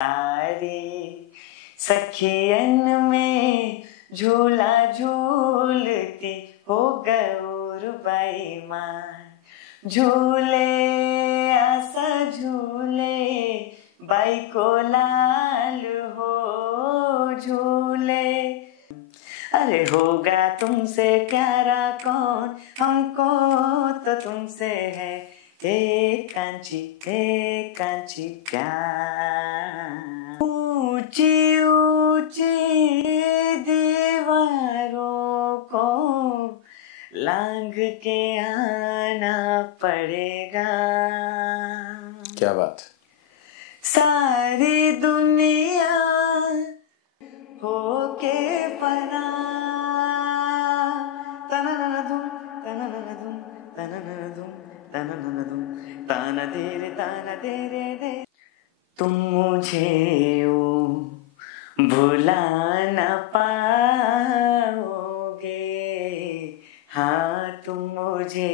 सारी सखियन में झूला झूलती हो गौरबाई माँ। झूले आसा झूले बाई को लाल हो झूले। अरे होगा तुमसे प्यारा कौन, हमको तो तुमसे है कांची प्यार। ऊंची ऊंची दीवारों को लांघ के आना पड़ेगा। क्या बात। सारी दुनिया होके फना। तनननदुम तनननदुम तनननदुम तनननदुम ताना दे रे। तुम मुझे यूं भुला न पाओगे, हाँ तुम मुझे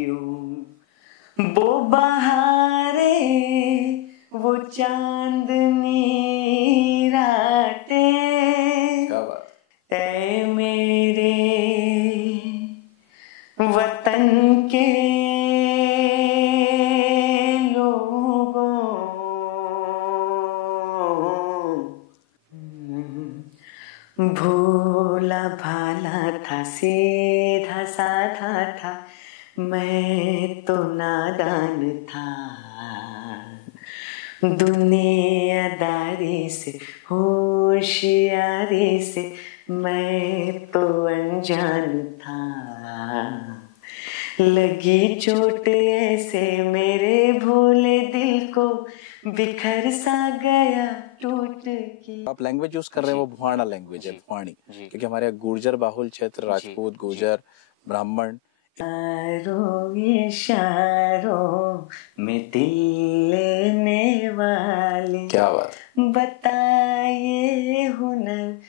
यूं। वो बहारे वो चांदनी रातें, क्या बात। ऐ मेरे वतन के लोगों, भोला भाला था सीधा साधा था, मैं तो नादान था। दुनियादारी से होशियारी से मैं तो अनजान था। लगी चोट ऐसे मेरे भोले दिल को, बिखर सा गया टूट के। आप लैंग्वेज यूज कर रहे हैं वो भुआणा लैंग्वेज है, भुआणी, क्योंकि हमारे यहाँ गुर्जर बाहुल क्षेत्र, राजपूत, गुर्जर, ब्राह्मण। इशारों में दिल लेने वाले, क्या बात। बताइए हुनर।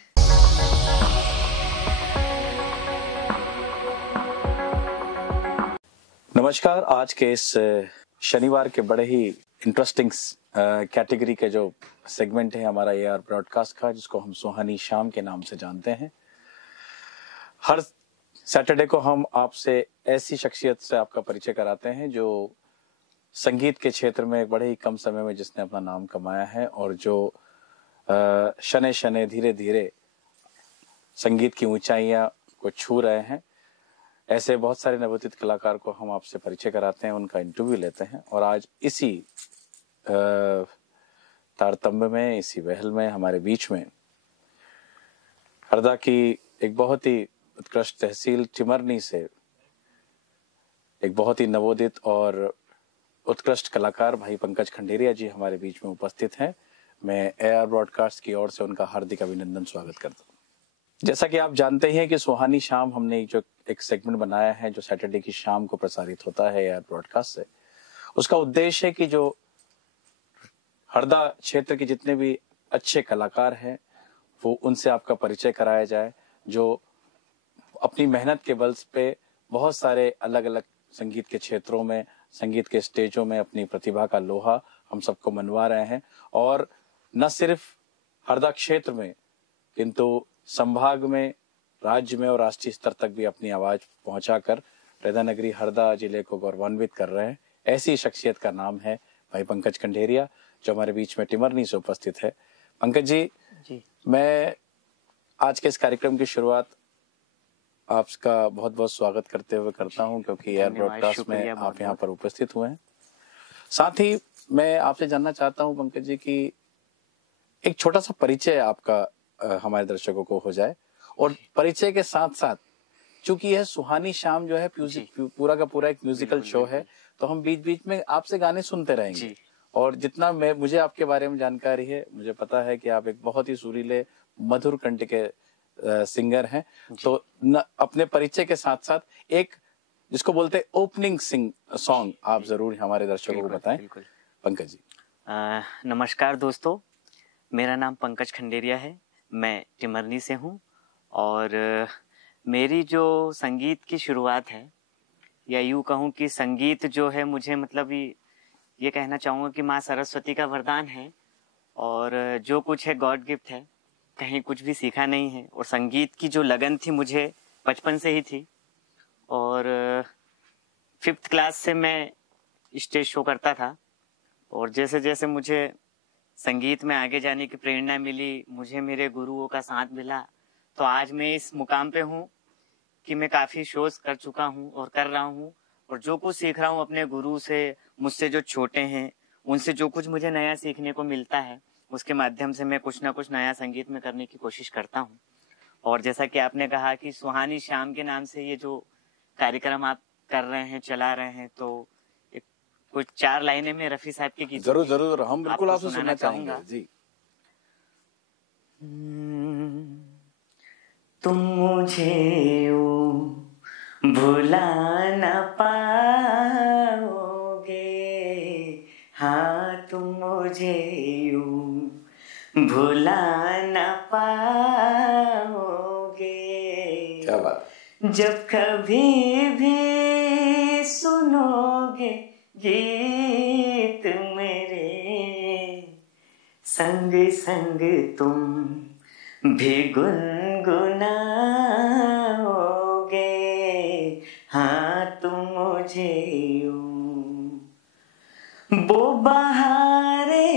नमस्कार। आज के इस शनिवार के बड़े ही इंटरेस्टिंग कैटेगरी के जो सेगमेंट है हमारा AR ब्रॉडकास्ट का, जिसको हम सुहानी शाम के नाम से जानते हैं। हर सैटरडे को हम आपसे ऐसी शख्सियत से आपका परिचय कराते हैं जो संगीत के क्षेत्र में बड़े ही कम समय में जिसने अपना नाम कमाया है और जो शने शने धीरे धीरे संगीत की ऊंचाइयां को छू रहे हैं। ऐसे बहुत सारे नवोदित कलाकार को हम आपसे परिचय कराते हैं, उनका इंटरव्यू लेते हैं। और आज इसी तारतम्य में, इसी वहल में हमारे बीच में हरदा की एक बहुत ही उत्कृष्ट तहसील टिमरनी से एक बहुत ही नवोदित और उत्कृष्ट कलाकार भाई पंकज खंडेरिया जी हमारे बीच में उपस्थित हैं। मैं AR ब्रॉडकास्ट की ओर से उनका हार्दिक अभिनंदन स्वागत करता हूँ। जैसा कि आप जानते ही हैं कि सुहानी शाम हमने जो एक सेगमेंट बनाया है जो सैटरडे की शाम को प्रसारित होता है AR ब्रॉडकास्ट से, उसका उद्देश्य है कि जो हरदा क्षेत्र के जितने भी अच्छे कलाकार हैं वो उनसे आपका परिचय कराया जाए, जो अपनी मेहनत के बल पे बहुत सारे अलग अलग संगीत के क्षेत्रों में, संगीत के स्टेजों में अपनी प्रतिभा का लोहा हम सबको मनवा रहे हैं। और न सिर्फ हरदा क्षेत्र में किंतु संभाग में, राज्य में और राष्ट्रीय स्तर तक भी अपनी आवाज पहुंचाकर हृदय नगरी हरदा जिले को गौरवान्वित कर रहे हैं। ऐसी शख्सियत का नाम है भाई पंकज खंडेरिया, जो हमारे बीच में टिमरनी से उपस्थित है। पंकज जी, मैं आज के इस कार्यक्रम की शुरुआत आपका बहुत बहुत स्वागत करते हुए करता हूं, क्योंकि AR ब्रॉडकास्ट में आप यहाँ पर उपस्थित हुए हैं। साथ ही मैं आपसे जानना चाहता हूं पंकज जी कि एक छोटा सा परिचय आपका हमारे दर्शकों को हो जाए। और परिचय के साथ साथ, चूंकि यह सुहानी शाम जो है पूरा का पूरा एक म्यूजिकल शो है, तो हम बीच बीच में आपसे गाने सुनते रहेंगे। और जितना मुझे आपके बारे में जानकारी है, मुझे पता है कि आप एक बहुत ही सुरीले मधुर कंठ के सिंगर हैं। तो अपने परिचय के साथ साथ एक जिसको बोलते ओपनिंग सॉन्ग आप जरूर हमारे दर्शकों को बताएं। पंकज जी। नमस्कार दोस्तों, मेरा नाम पंकज खंडेरिया है, मैं टिमरनी से हूँ। और मेरी जो संगीत की शुरुआत है, या यूँ कहूँ कि संगीत जो है मुझे मतलब ये कहना चाहूँगा कि माँ सरस्वती का वरदान है। और जो कुछ है गॉड गिफ्ट है, कहीं कुछ भी सीखा नहीं है। और संगीत की जो लगन थी मुझे बचपन से ही थी। और 5th क्लास से मैं स्टेज शो करता था, और जैसे जैसे मुझे संगीत में आगे जाने की प्रेरणा मिली, मुझे मेरे गुरुओं का साथ मिला, तो आज मैं इस मुकाम पे हूँ कि मैं काफ़ी शोज कर चुका हूँ और कर रहा हूँ। और जो कुछ सीख रहा हूँ अपने गुरु से, मुझसे जो छोटे हैं उनसे जो कुछ मुझे नया सीखने को मिलता है, उसके माध्यम से मैं कुछ ना कुछ नया संगीत में करने की कोशिश करता हूँ। और जैसा कि आपने कहा कि सुहानी शाम के नाम से ये जो कार्यक्रम आप कर रहे हैं, चला रहे हैं, तो एक कुछ 4 लाइनें में रफी साहब के गीत जरूर जरूर, हम बिल्कुल आपको आपसे सुनना चाहेंगे जी। तुम मुझे यूं भुला न पाओगे, हाँ तुम मुझे यूं भुला न पाओगे। क्या बात। जब कभी भी सुनोगे गीत मेरे, संग संग तुम भी गुनगुनाओगे, हाँ तुम मुझे यूं। वो बहारे,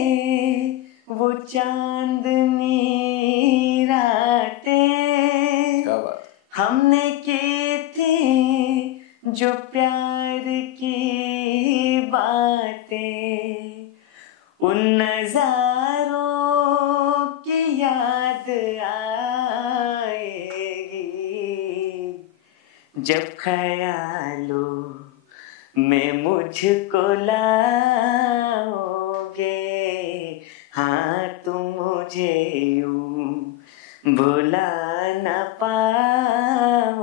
वो चांदनी रातें, क्या बात। हमने की थी जो प्यार की बातें, उन नजारों की याद आएगी जब ख्यालों में मुझको लाओगे, हाँ तुम मुझे यूं भुला न पाओगे,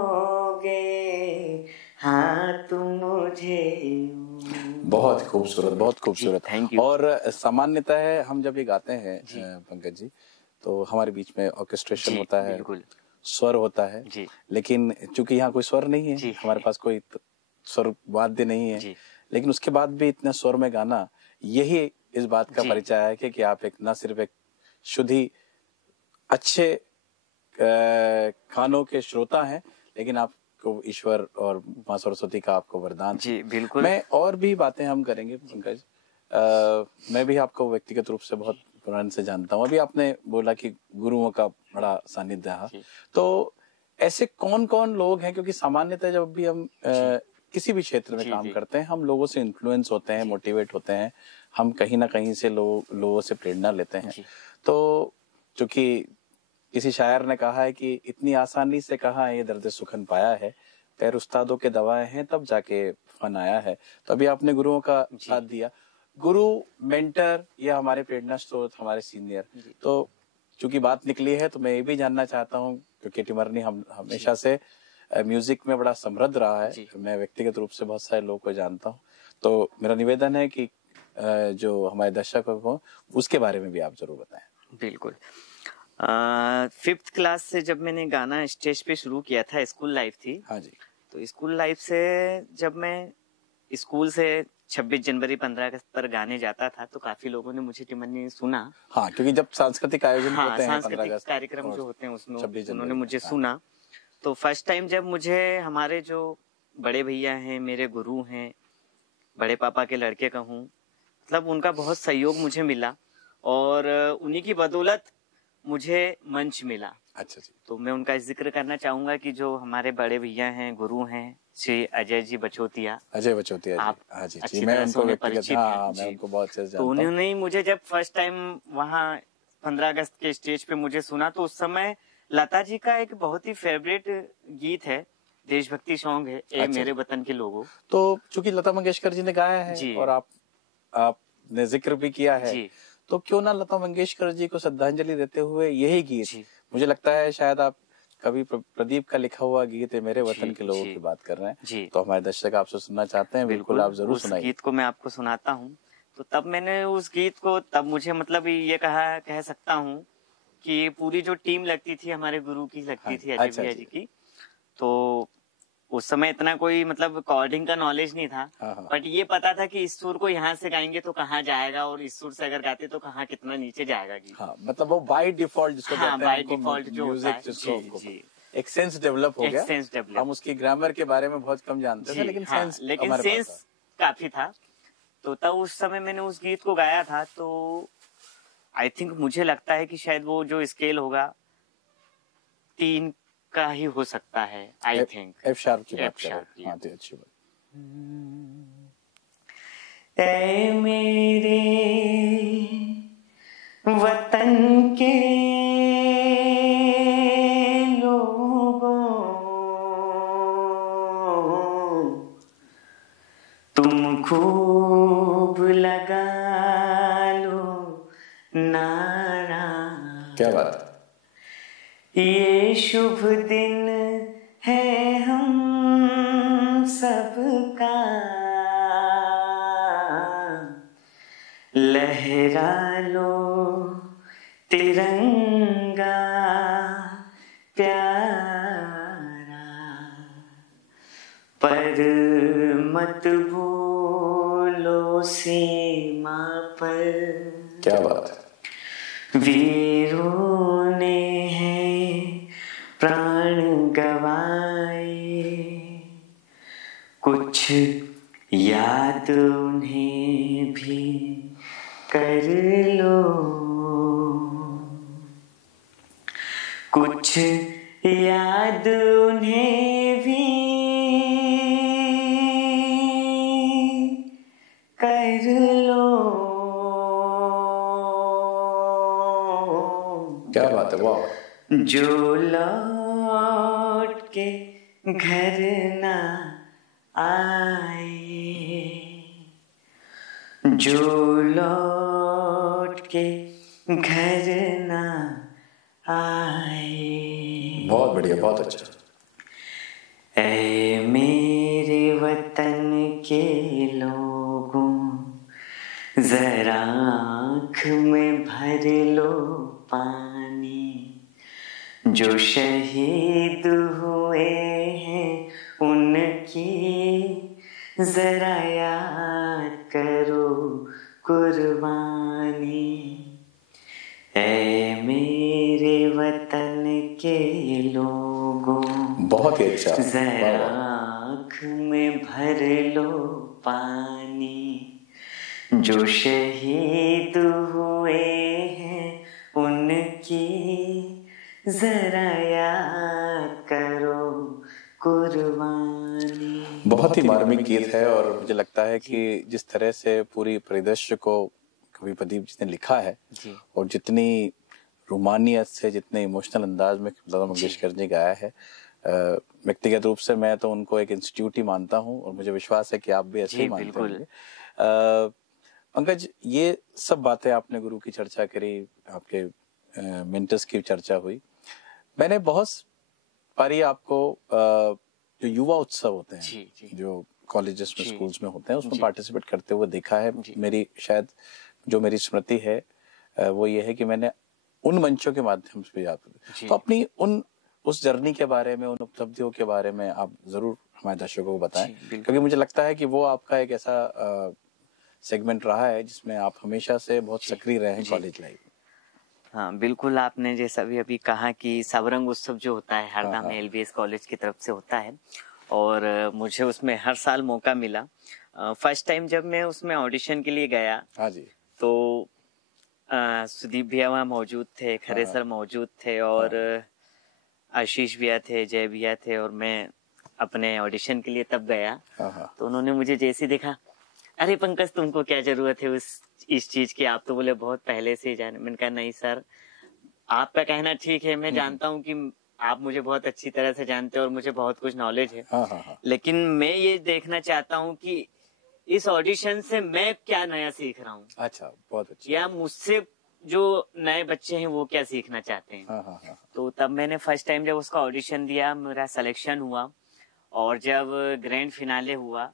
हाँ तुम मुझे यूं। बहुत खूबसूरत, बहुत खूबसूरत। Thank you. और सामान्यतः है हम जब ये गाते हैं पंकज जी, तो हमारे बीच में ऑर्केस्ट्रेशन होता है, बिल्कुल, स्वर होता है जी। लेकिन चूंकि यहाँ कोई स्वर नहीं है जी। हमारे पास कोई स्वर वाद्य नहीं है जी। लेकिन उसके बाद भी इतने स्वर में गाना, यही इस बात का जी। परिचय है कि आप एक न सिर्फ एक शुद्ध ही अच्छे खानों के श्रोता हैं, लेकिन आपको ईश्वर और माँ सरस्वती का आपको वरदान। जी बिल्कुल। मैं और भी बातें हम करेंगे पंकज। मैं भी आपको व्यक्तिगत रूप से बहुत पुराने से जानता हूँ। अभी आपने बोला कि गुरुओं का बड़ा सानिध्य है, तो ऐसे कौन कौन लोग हैं, क्योंकि सामान्यतः जब भी हम किसी भी क्षेत्र में काम करते हैं हम लोगों से इन्फ्लुएंस होते हैं, मोटिवेट होते हैं, हम कहीं ना कहीं से लोगों से प्रेरणा लेते हैं। तो चूंकि किसी शायर ने कहा है कि इतनी आसानी से कहा ये दर्द सुखन पाया है, पैर उस्तादों के दवाएं हैं तब जाके फन आया है। तो अभी आपने गुरुओं का साथ दिया, गुरु, मेंटर या हमारे प्रेरणा स्रोत, हमारे सीनियर, तो चूंकि बात निकली है तो मैं ये भी जानना चाहता हूँ, क्योंकि टिमरनी हम हमेशा से म्यूजिक में बड़ा समृद्ध रहा है, मैं व्यक्तिगत रूप से बहुत सारे लोगों को जानता हूँ, तो मेरा निवेदन है कि जो हमारे दर्शक हो उसके बारे में भी आप जरूर बताएं। बिल्कुल। 5th क्लास से जब मैंने गाना स्टेज पे शुरू किया था, स्कूल लाइफ थी। हाँ जी। तो स्कूल लाइफ से जब मैं स्कूल से 26 जनवरी 15 अगस्त पर गाने जाता था तो काफी लोगों ने मुझे टिमरनी सुना। हाँ, क्योंकि जब सांस्कृतिक आयोजन होते हैं, सांस्कृतिक कार्यक्रम जो होते हैं उसमें उन्होंने मुझे हाँ। सुना। तो फर्स्ट टाइम जब मुझे हमारे जो बड़े भैया हैं, मेरे गुरु हैं, बड़े पापा के लड़के कहूँ, मतलब उनका बहुत सहयोग मुझे मिला और उन्हीं की बदौलत मुझे मंच मिला। अच्छा जी। तो मैं उनका जिक्र करना चाहूंगा कि जो हमारे बड़े भैया हैं, गुरु हैं, श्री अजय जी बचोतिया। अजय बचोतिया आप हाँ जी, अच्छी मैं तरह उनको से व्यक्तिगत, हाँ, मैं उनको बहुत अच्छे से जानता हूं। तो उन्होंने ही मुझे जब फर्स्ट टाइम वहाँ 15 अगस्त के स्टेज पे मुझे सुना, तो उस समय लता जी का एक बहुत ही फेवरेट गीत है, देशभक्ति सॉन्ग है, ए मेरे वतन के लोगों। तो चूंकि लता मंगेशकर जी ने गाया है और आपने जिक्र भी किया है, तो क्यों ना लता मंगेशकर जी को श्रद्धांजलि देते हुए यही गीत, मुझे लगता है शायद आप कभी प्रदीप का लिखा हुआ गीत है मेरे वतन के लोगों की बात कर रहे हैं, तो हमारे दर्शक आपसे सुनना चाहते हैं। बिल्कुल आप जरूर सुनाइए। उस गीत को मैं आपको सुनाता हूँ। तो तब मैंने उस गीत को, तब मुझे मतलब ये कह सकता हूँ कि पूरी जो टीम लगती थी हमारे गुरु की लगती थी, अजय भैया जी की, तो उस समय इतना कोई मतलब रिकॉर्डिंग का नॉलेज नहीं था, बट ये पता था कि इस सुर को यहाँ से गाएंगे तो कहाँ जाएगा, और इस सुर से अगर गाते तो कहाँ कितना नीचे जाएगा गीत। हाँ, मतलब वो बाय डिफॉल्ट जिसको हाँ, कहते हैं, बाय डिफॉल्ट जो होता है, जी, एक सेंस डेवलप हो गया। सेंस डेवलप, हम उसकी ग्रामर के बारे में बहुत कम जानते थे, लेकिन सेंस काफी था। तो तब उस समय मैंने उस गीत को गाया था, तो आई थिंक मुझे लगता है कि शायद वो जो स्केल होगा 3 का ही हो सकता है, आई थिंक एफ शार्प की बात कर रहे हैं। हाँ, तो अच्छी बात। ऐ मेरे वतन के लोगों, तुम खूब लगा लो नारा। क्या बात, ये शुभ दिन है हम सबका, लहरा लो तिरंगा प्यारा, पर मत भूलो सीमा पर। क्या बात है। वीरों ने हैं प्राण गवाए, कुछ याद उन्हें भी कर लो, कुछ याद उन्हें भी कर लो। क्या बात है, वाह। जो लौट के घर ना आए, जो लौट के घर ना आए। बहुत बढ़िया, बहुत अच्छा। ऐ मेरे वतन के लोगों, जरा आँख में भर लो पानी, जो शहीद हुए हैं उनकी जरा याद करो कुर्बानी। ऐ मेरे वतन के लोगों, बहुत ही अच्छा, जरा आँख में भर लो पानी, जो शहीद हुए हैं उनकी जरा याद करो कुर्बानी। बहुत ही मार्मिक गीत है, और मुझे लगता है कि जिस तरह से पूरी परिदृश्य को कवि प्रदीप जी ने लिखा है, और जितनी रोमानियत से, जितने इमोशनल अंदाज में लता मंगेशकर जी गाया है, व्यक्तिगत रूप से मैं तो उनको एक इंस्टीट्यूट ही मानता हूँ, और मुझे विश्वास है कि आप भी ऐसे ही मानते होंगे। पंकज, ये सब बातें आपने गुरु की चर्चा करी, आपके मेंटर्स की चर्चा हुई, मैंने बहुत बारी आपको जो युवा उत्सव होते हैं जो कॉलेजेस में, स्कूल्स में होते हैं, उसमें पार्टिसिपेट करते हुए देखा है। मेरी शायद जो मेरी स्मृति है वो ये है कि मैंने उन मंचों के माध्यम से भी याद, तो अपनी उस जर्नी के बारे में, उन उपलब्धियों के बारे में आप जरूर हमारे दर्शकों को बताएं, क्योंकि मुझे लगता है कि वो आपका एक ऐसा सेगमेंट रहा है जिसमें आप हमेशा से बहुत सक्रिय रहे हैं कॉलेज लाइफ। हाँ बिल्कुल, आपने जैसा भी अभी कहा कि सबरंग उत्सव जो होता है हरदा में एलबीएस कॉलेज की तरफ से होता है, और मुझे उसमें हर साल मौका मिला। फर्स्ट टाइम जब मैं उसमें ऑडिशन के लिए गया, हाँ जी, तो सुदीप भैया वहाँ मौजूद थे, खरे सर मौजूद थे, और आशीष भैया थे, जय भैया थे, और मैं अपने ऑडिशन के लिए तब गया। तो उन्होंने मुझे जैसे देखा, अरे पंकज तुमको क्या जरूरत है इस चीज की, आप तो बोले बहुत पहले से ही जाने। मैंने कहा नहीं सर, आपका कहना ठीक है, मैं जानता हूँ कि आप मुझे बहुत अच्छी तरह से जानते हो और मुझे बहुत कुछ नॉलेज है, लेकिन मैं ये देखना चाहता हूँ कि इस ऑडिशन से मैं क्या नया सीख रहा हूँ। अच्छा, बहुत अच्छा। या मुझसे जो नए बच्चे हैं वो क्या सीखना चाहते हैं। तो तब मैंने फर्स्ट टाइम जब उसका ऑडिशन दिया, मेरा सिलेक्शन हुआ, और जब ग्रैंड फिनाले हुआ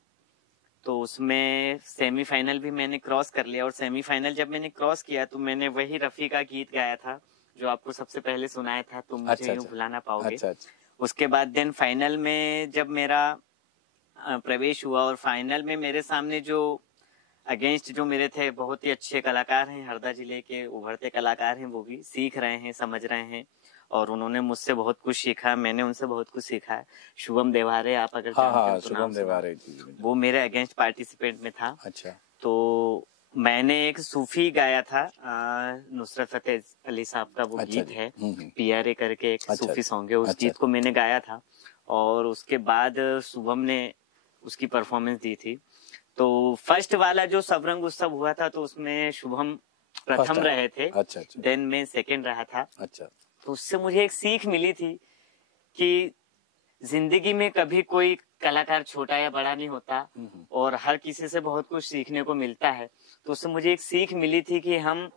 तो उसमें सेमीफाइनल भी मैंने क्रॉस कर लिया। और सेमीफाइनल जब मैंने क्रॉस किया तो मैंने वही रफी का गीत गाया था जो आपको सबसे पहले सुनाया था, तुम मुझे यूं भुला ना पाओगे। उसके बाद देन फाइनल में जब मेरा प्रवेश हुआ और फाइनल में मेरे सामने जो अगेंस्ट जो मेरे थे बहुत ही अच्छे कलाकार हैं, हरदा जिले के उभरते कलाकार हैं, वो भी सीख रहे हैं, समझ रहे हैं और उन्होंने मुझसे बहुत कुछ सीखा, मैंने उनसे बहुत कुछ सीखा है। शुभम देवारे आप अगर हाँ जानते हाँ हो तो शुभम नाम सुना। देवारे, वो मेरे अगेंस्ट पार्टिसिपेंट में था। अच्छा। तो मैंने एक सूफी गाया था, नुसरत फतेह अली साहब का वो अच्छा गीत जी। है, हम्म। पियारे करके एक अच्छा सूफी जी। सॉन्ग है, उस अच्छा। गीत को मैंने गाया था और उसके बाद शुभम ने उसकी परफॉर्मेंस दी थी। तो फर्स्ट वाला जो सबरंग उत्सव हुआ था तो उसमें शुभम प्रथम First रहे थे, अच्छा अच्छा देन मैं सेकंड रहा था। अच्छा। तो उससे मुझे एक सीख मिली थी कि जिंदगी में कभी कोई कलाकार छोटा या बड़ा नहीं होता और हर किसी से बहुत कुछ सीखने को मिलता है। तो उससे मुझे एक सीख मिली थी कि हम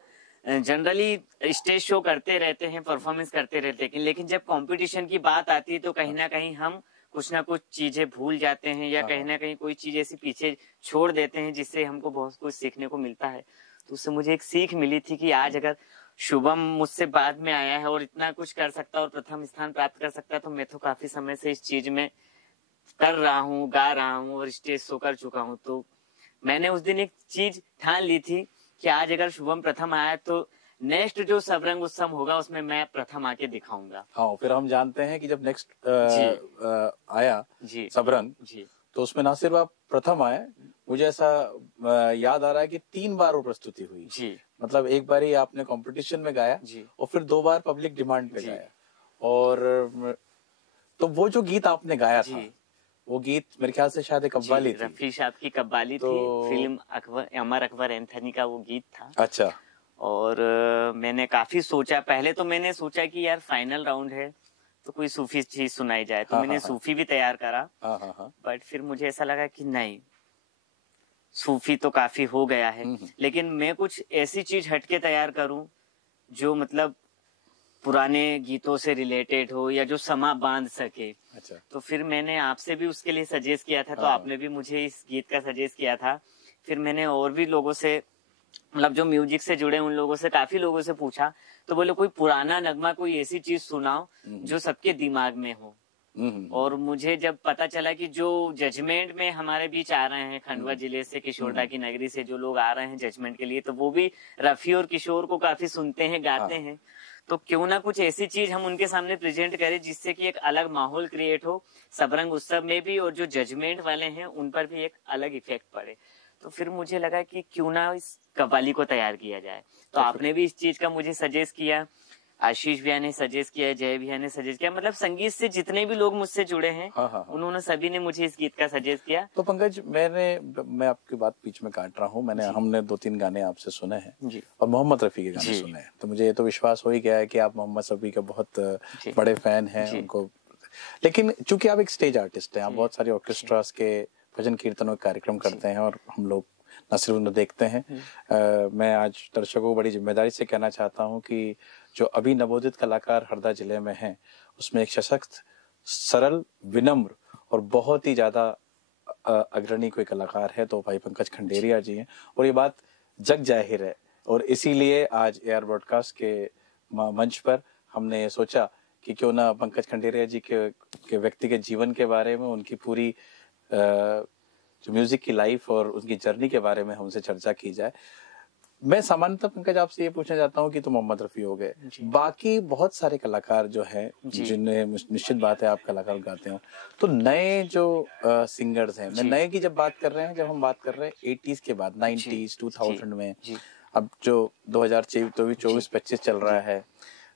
जनरली स्टेज शो करते रहते हैं, परफॉर्मेंस करते रहते हैं, लेकिन जब कंपटीशन की बात आती है तो कहीं ना कहीं हम कुछ ना कुछ चीजें भूल जाते हैं या कहीं ना कहीं कोई चीज ऐसी पीछे छोड़ देते हैं जिससे हमको बहुत कुछ सीखने को मिलता है। तो उससे मुझे एक सीख मिली थी कि आज अगर शुभम मुझसे बाद में आया है और इतना कुछ कर सकता और प्रथम स्थान प्राप्त कर सकता है तो मैं तो काफी समय से इस चीज में कर रहा हूँ, गा रहा हूँ और स्टेज शो कर चुका हूँ। तो मैंने उस दिन एक चीज ठान ली थी कि आज अगर शुभम प्रथम आया तो नेक्स्ट जो सबरंग उत्सव होगा उसमें मैं प्रथम आके दिखाऊंगा। हाँ, फिर हम जानते हैं कि जब नेक्स्ट आया जी सबरंग जी तो उसमें ना सिर्फ आप प्रथम आए, मुझे ऐसा याद आ रहा है कि 3 बार वो प्रस्तुति हुई जी। मतलब एक बार ही आपने कंपटीशन में गाया जी। और फिर 2 बार पब्लिक डिमांड पे जी। गाया। और तो वो जो गीत आपने गाया था जी। वो गीत मेरे ख्याल से शायद एक कव्वाली थी। रफी साहब की कव्वाली तो थी, फिल्म अमर अकबर एंथनी का वो गीत था। अच्छा। और मैंने काफी सोचा, पहले तो मैंने सोचा कि यार फाइनल राउंड है तो कोई सूफी चीज सुनाई जाए, तो हाँ, मैंने हाँ, सूफी भी तैयार करा। हाँ। बट फिर मुझे ऐसा लगा कि नहीं, सूफी तो काफी हो गया है, लेकिन मैं कुछ ऐसी चीज हटके तैयार करूं जो मतलब पुराने गीतों से रिलेटेड हो या जो समा बांध सके। अच्छा। तो फिर मैंने आपसे भी उसके लिए सजेस्ट किया था, तो हाँ। आपने भी मुझे इस गीत का सजेस्ट किया था। फिर मैंने और भी लोगों से, मतलब जो म्यूजिक से जुड़े उन लोगों से, काफी लोगों से पूछा, तो बोले कोई पुराना नगमा, कोई ऐसी चीज सुनाओ जो सबके दिमाग में हो। और मुझे जब पता चला कि जो जजमेंट में हमारे बीच आ रहे हैं, खंडवा जिले से, किशोरदा की नगरी से जो लोग आ रहे हैं जजमेंट के लिए, तो वो भी रफी और किशोर को काफी सुनते हैं, गाते हैं। तो क्यों ना कुछ ऐसी चीज हम उनके सामने प्रेजेंट करें जिससे कि एक अलग माहौल क्रिएट हो सबरंग उत्सव में भी, और जो जजमेंट वाले हैं उन पर भी एक अलग इफेक्ट पड़े। तो फिर मुझे लगा कि क्यों ना इस कव्वाली को तैयार किया जाए। तो आपने भी इस चीज का मुझे सजेस्ट किया, आशीष भैया ने सजेस्ट किया, जय भैया ने सजेस्ट किया, मतलब संगीत से जितने भी लोग मुझसे जुड़े हैं उन्होंने सभी ने मुझे इस गीत का सजेस्ट किया। तो पंकज, मैं आपकी बात बीच में काट रहा हूँ, हमने 2-3 गाने आपसे सुने हैं जी। और मोहम्मद रफी के गाने सुने हैं, तो मुझे ये तो विश्वास हो ही गया है कि आप मोहम्मद रफी के बहुत बड़े फैन हैं उनको। लेकिन चूंकि आप एक स्टेज आर्टिस्ट हैं, आप बहुत सारे ऑर्केस्ट्रास के भजन कीर्तनों के कार्यक्रम करते हैं और हम लोग न सिर्फ उन्हें देखते हैं। मैं आज दर्शकों को बड़ी जिम्मेदारी से कहना चाहता हूं कि जो अभी नवोदित कलाकार हरदा जिले में हैं उसमें एक सशक्त, सरल, विनम्र और बहुत ही ज्यादा अग्रणी कोई कलाकार है तो भाई पंकज खंडेरिया जी हैं, और ये बात जग जाहिर है। और इसीलिए आज AR ब्रॉडकास्ट के मंच पर हमने सोचा कि क्यों ना पंकज खंडेरिया जी के व्यक्तिगत जीवन के बारे में, उनकी पूरी जो म्यूजिक की लाइफ और उनकी जर्नी के बारे में हमसे चर्चा की जाए। मैं सामान्यतः पंकज आपसे ये पूछना चाहता हूँ कि तो मोहम्मद रफी हो गए, बाकी बहुत सारे कलाकार जो हैं जिन्हें निश्चित बात है आप कलाकार गाते हो, तो नए जो सिंगर्स हैं, मैं नए की जब बात कर रहे हैं, जब हम बात कर रहे हैं 80s के बाद, 90s 2000 में, अब जो 2024-25 चल रहा है,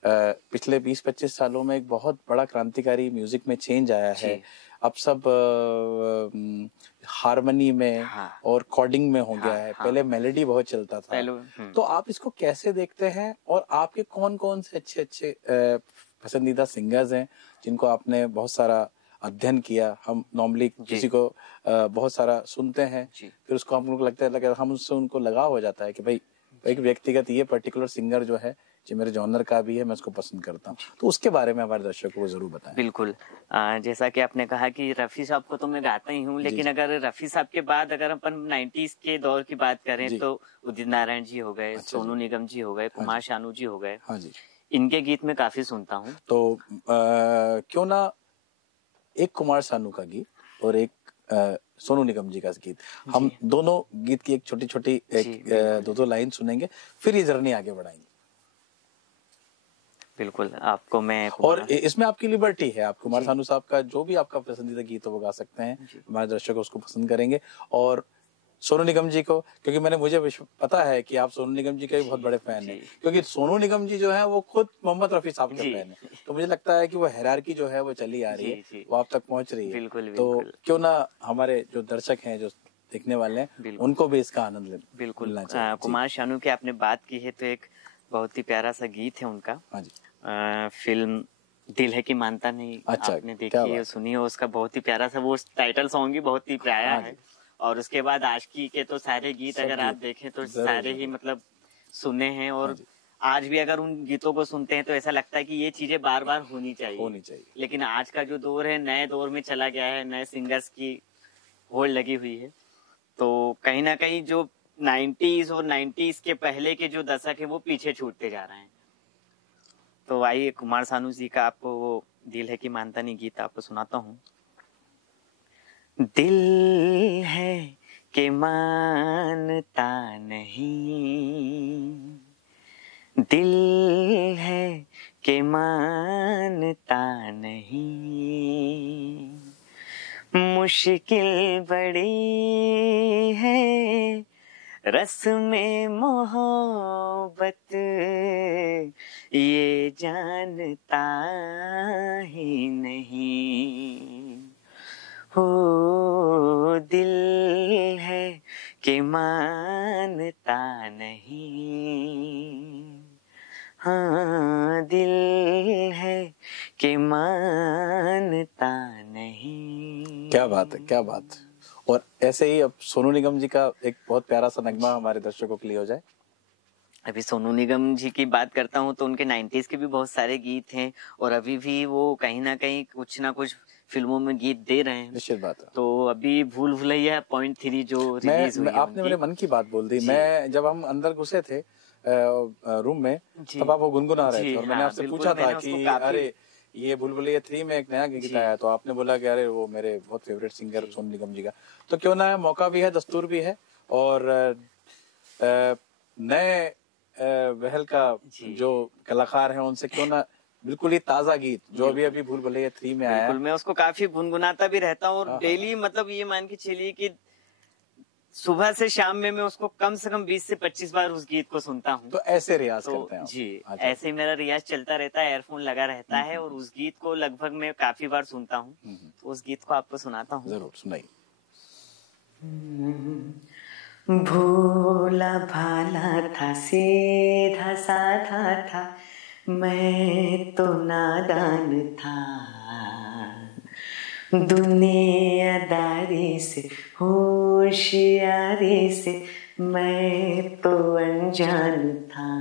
पिछले 20-25 सालों में एक बहुत बड़ा क्रांतिकारी म्यूजिक में चेंज आया है। अब सब हारमोनी में और कॉर्डिंग में हो गया है। पहले मेलोडी बहुत चलता था। तो आप इसको कैसे देखते हैं और आपके कौन कौन से अच्छे पसंदीदा सिंगर्स हैं जिनको आपने बहुत सारा अध्ययन किया? हम नॉर्मली किसी को बहुत सारा सुनते हैं, फिर उसको हम लोग लगता है हम उससे उनको लगाव हो जाता है कि भाई एक व्यक्तिगत ये पर्टिकुलर सिंगर जो है जो मेरे जॉनर का भी है, मैं उसको पसंद करता हूँ। तो उसके बारे में हमारे दर्शकों को जरूर बताएं। बिल्कुल, जैसा कि आपने कहा कि रफी साहब को तो मैं गाता ही हूँ, लेकिन अगर रफी साहब के बाद अगर अपन 90s के दौर की बात करें तो उदित नारायण जी हो गए, सोनू निगम जी हो गए, कुमार शानू जी हो गए, इनके गीत में काफी सुनता हूँ। तो क्यों ना एक कुमार सानू का गीत और एक सोनू निगम जी का गीत, हम दोनों गीत की एक छोटी छोटी दो लाइन सुनेंगे, फिर ये जर्नी आगे बढ़ाएंगे। बिल्कुल, आपको मैं और इसमें आपकी लिबर्टी है, आप कुमार सानू साहब का जो भी आपका पसंदीदा गीत हो वो गा सकते हैं, हमारे दर्शक उसको पसंद करेंगे। और सोनू निगम जी को, क्योंकि मुझे पता है कि आप सोनू निगम जी के भी बहुत बड़े फैन हैं, क्योंकि सोनू निगम जी जो है वो खुद मोहम्मद रफी साहब के फैन हैं, तो मुझे लगता है कि वो हायरार्की जो है वो चली आ रही है, वो आप तक पहुंच रही है। बिल्कुल, तो क्यों ना हमारे जो दर्शक हैं, जो देखने वाले हैं, उनको भी इसका आनंद लेना। बिल्कुल, कुमार सानू की आपने बात की है तो एक बहुत ही प्यारा सा गीत है उनका। हाँ जी। फिल्म दिल है कि मानता नहीं, अच्छा, आपने देखी और सुनी हो, उसका बहुत ही प्यारा सा वो टाइटल सॉन्ग भी बहुत ही प्यारा है। और उसके बाद आशिकी के तो सारे गीत अगर आप देखें तो सारे ही मतलब सुने हैं, और आज भी अगर उन गीतों को सुनते हैं तो ऐसा लगता है कि ये चीजें बार बार होनी चाहिए। लेकिन आज का जो दौर है नए दौर में चला गया है, नए सिंगर्स की होड़ लगी हुई है, तो कहीं ना कहीं जो 90s और 90s के पहले के जो दशक है वो पीछे छूटते जा रहे हैं। तो आइए कुमार सानू जी का आपको वो दिल है कि मानता नहीं गीत आपको सुनाता हूँ। दिल है कि मानता नहीं, दिल है कि मानता नहीं, मुश्किल बड़ी है रस्म मोहब्बत, ये जानता ही नहीं। हो दिल है कि मानता नहीं, हाँ दिल है कि मानता नहीं। क्या बात है, क्या बात। और ऐसे ही अब सोनू निगम जी का एक बहुत प्यारा सा नगमा हमारे दर्शकों के लिए हो जाए। अभी सोनू निगम जी की बात करता हूँ तो उनके 90s के भी बहुत सारे गीत हैं, और अभी भी वो कहीं ना कहीं कुछ ना कुछ फिल्मों में गीत दे रहे हैं। निश्चित बात है। तो अभी भूल भुलैया .3 जो रिलीज हुई है, आपने मेरे मन की बात बोल दी। मैं जब हम अंदर घुसे थे रूम में, तब आप वो गुनगुना रहे थे और मैंने आपसे पूछा था कि अरे ये भूल-भुलैया 3 में एक नया गीत आया, तो आपने बोला कि अरे वो मेरे बहुत फेवरेट सिंगर सोनू निगम जी का। तो क्यों ना, मौका भी है, दस्तूर भी है, और नए वहल का जो कलाकार हैं उनसे क्यों ना बिल्कुल ही ताजा गीत जो अभी भूल-भुलैया 3 में आया, मैं उसको काफी गुनगुनाता भी रहता हूँ, और डेली मतलब ये मान के चलिए कि सुबह से शाम में मैं उसको कम से कम 20 से 25 बार उस गीत को सुनता हूँ। तो ऐसे रियाज करते हैं जी, ऐसे ही मेरा रियाज चलता रहता है, एयरफोन लगा रहता है, और उस गीत को लगभग मैं काफी बार सुनता हूँ। तो उस गीत को आपको सुनाता हूँ। जरूर सुनाइए। भोला भाला था, सीधा साधा था, मैं तो नादान था, दुनियादारी से होशियारी से मैं तो अनजान था,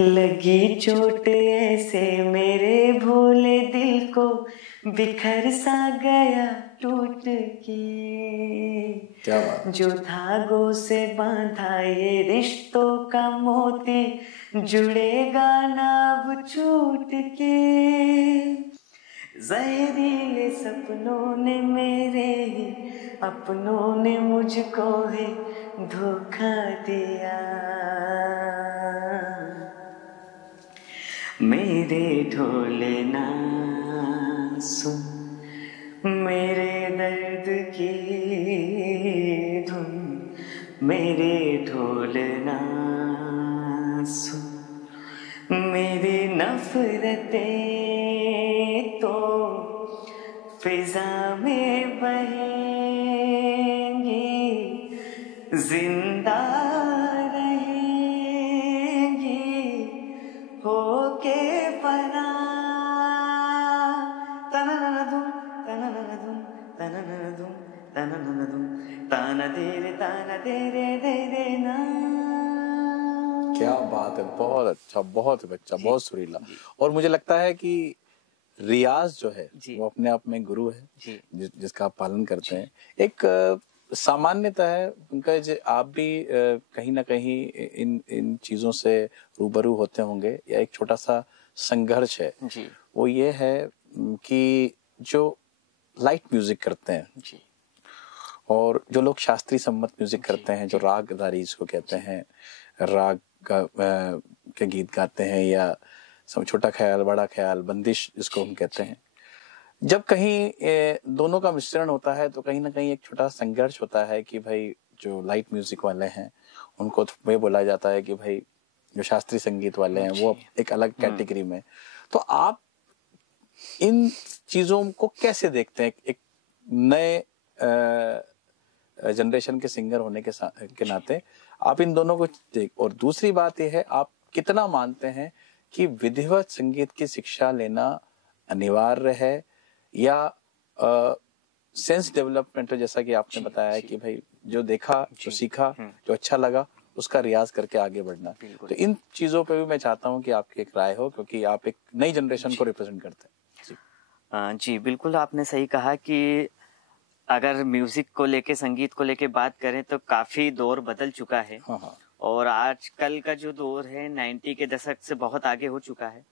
लगी चोट ऐसे मेरे भोले दिल को, बिखर सा गया टूट के, क्या बात। जो धागों से बांधा ये रिश्तों का मोती, जुड़ेगा ना अब छूट के, जहरीले सपनों ने मेरे ही अपनों ने मुझको ही धोखा दिया, मेरे ढोले ना सुन मेरे दर्द की धुन, मेरे ढोले ना सुन मेरी नफरतें तो फिजा में बहेंगी, जिंदा रहेंगी होके फना, तनननदुम तनननदुम तनननदुम तनननदुम ताना दे रे ना। क्या बात है, बहुत अच्छा, बहुत अच्छा, बहुत सुरीला। और मुझे लगता है कि रियाज जो है वो अपने आप में गुरु है, जिसका आप पालन करते हैं। एक सामान्यता है पंकज, आप भी कहीं ना कहीं इन चीजों से रूबरू होते होंगे, या एक छोटा सा संघर्ष है, वो ये है कि जो लाइट म्यूजिक करते हैं जी और जो लोग शास्त्रीय सम्मत म्यूजिक करते हैं, जो रागदारी इसको कहते हैं, राग के गीत गाते हैं, या छोटा ख्याल, बड़ा ख्याल, बंदिश जिसको हम कहते हैं, जब कहीं दोनों का मिश्रण होता है तो कहीं ना कहीं एक छोटा संघर्ष होता है कि भाई जो लाइट म्यूजिक वाले हैं उनको तो ये बोला जाता है कि भाई जो शास्त्रीय संगीत वाले हैं वो एक अलग कैटेगरी में। तो आप इन चीजों को कैसे देखते हैं एक नए जनरेशन के सिंगर होने के नाते आप इन दोनों को देख? और दूसरी बात यह है, आप कितना मानते हैं कि विधिवत संगीत की शिक्षा लेना अनिवार्य है या सेंस डेवलपमेंट, जैसा कि आपने बताया है कि भाई जो देखा, जो सीखा, जो अच्छा लगा उसका रियाज करके आगे बढ़ना। तो इन चीजों पे भी मैं चाहता हूं कि आपकी एक राय हो, क्योंकि आप एक नई जनरेशन को रिप्रेजेंट करते हैं। जी बिल्कुल, आपने सही कहा कि अगर म्यूजिक को लेके, संगीत को लेके बात करें तो काफी दौर बदल चुका है। हाँ। और आजकल का जो दौर है 90 के दशक से बहुत आगे हो चुका है।